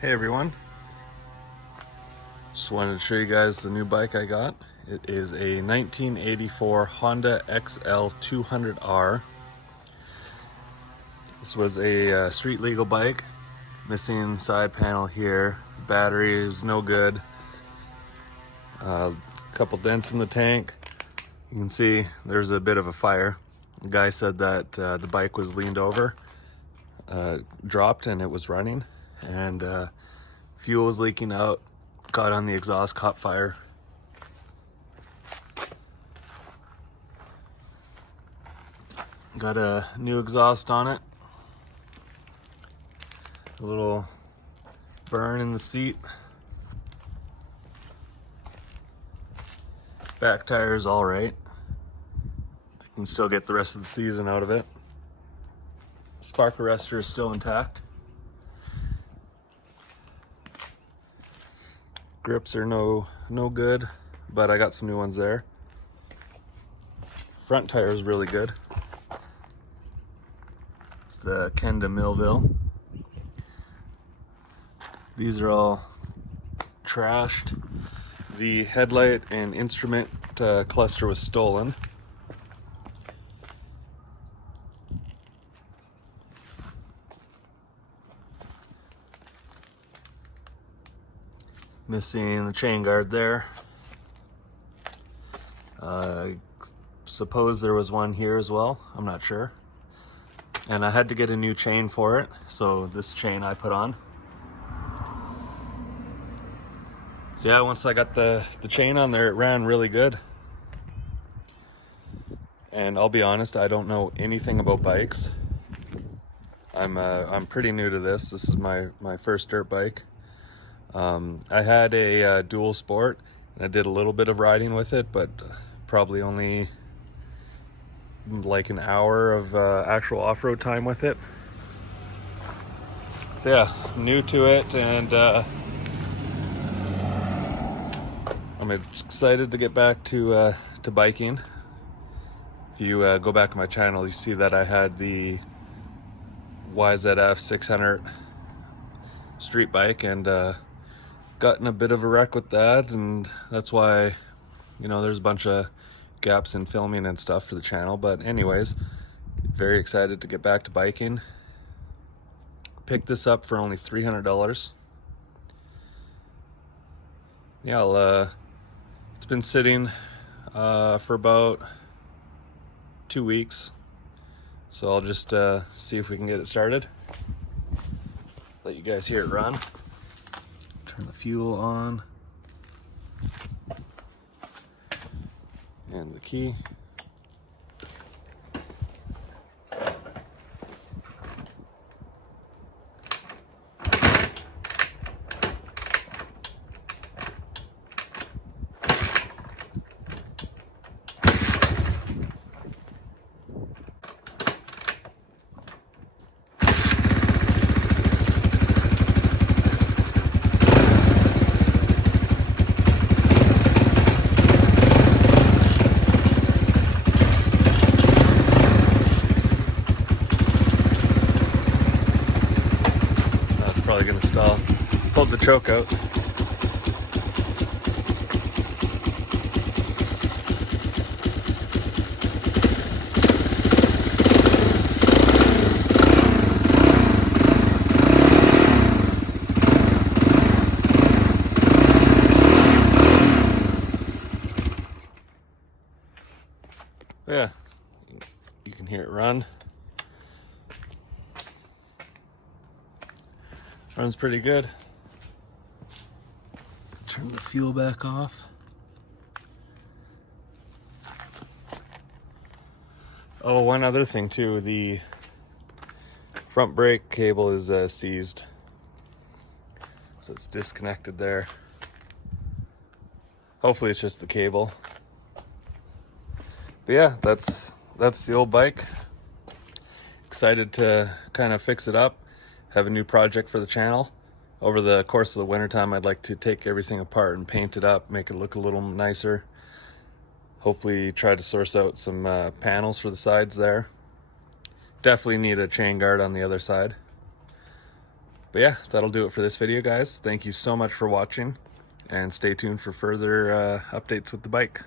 Hey everyone, just wanted to show you guys the new bike I got. It is a 1984 Honda XL 200R. This was a street legal bike, missing side panel here. The battery is no good. A couple dents in the tank. You can see there's a bit of a fire. The guy said that the bike was leaned over, dropped, and it was running, and fuel was leaking out, got on the exhaust, caught fire. Got a new exhaust on it. A little burn in the seat. Back tire is all right. I can still get the rest of the season out of it. Spark arrestor is still intact. Grips are no good, but I got some new ones there. Front tire is really good. It's the Kenda Millville. These are all trashed. The headlight and instrument cluster was stolen. Missing the chain guard there. I suppose there was one here as well, I'm not sure. And I had to get a new chain for it, so this chain I put on. So yeah, once I got the chain on there, it ran really good. And I'll be honest, I don't know anything about bikes. I'm pretty new to this. This is my first dirt bike. I had a dual sport, and I did a little bit of riding with it, but probably only like an hour of actual off-road time with it. So yeah, new to it, and I'm excited to get back to biking. If you go back to my channel, you see that I had the YZF 600 street bike, and got in a bit of a wreck with that, and that's why, you know, there's a bunch of gaps in filming and stuff for the channel. But anyways, very excited to get back to biking. Picked this up for only $300. Yeah, it's been sitting for about 2 weeks, so I'll just see if we can get it started. Let you guys hear it run. Turn the fuel on. And the key. Probably gonna stall. Pulled the choke out. Yeah, you can hear it run. Runs pretty good. Turn the fuel back off. Oh, one other thing too, the front brake cable is seized. So it's disconnected there. Hopefully it's just the cable. But yeah, that's the old bike. Excited to kind of fix it up. Have a new project for the channel. Over the course of the wintertime, I'd like to take everything apart and paint it up, make it look a little nicer. Hopefully try to source out some panels for the sides there. Definitely need a chain guard on the other side. But yeah, that'll do it for this video, guys. Thank you so much for watching, and stay tuned for further updates with the bike.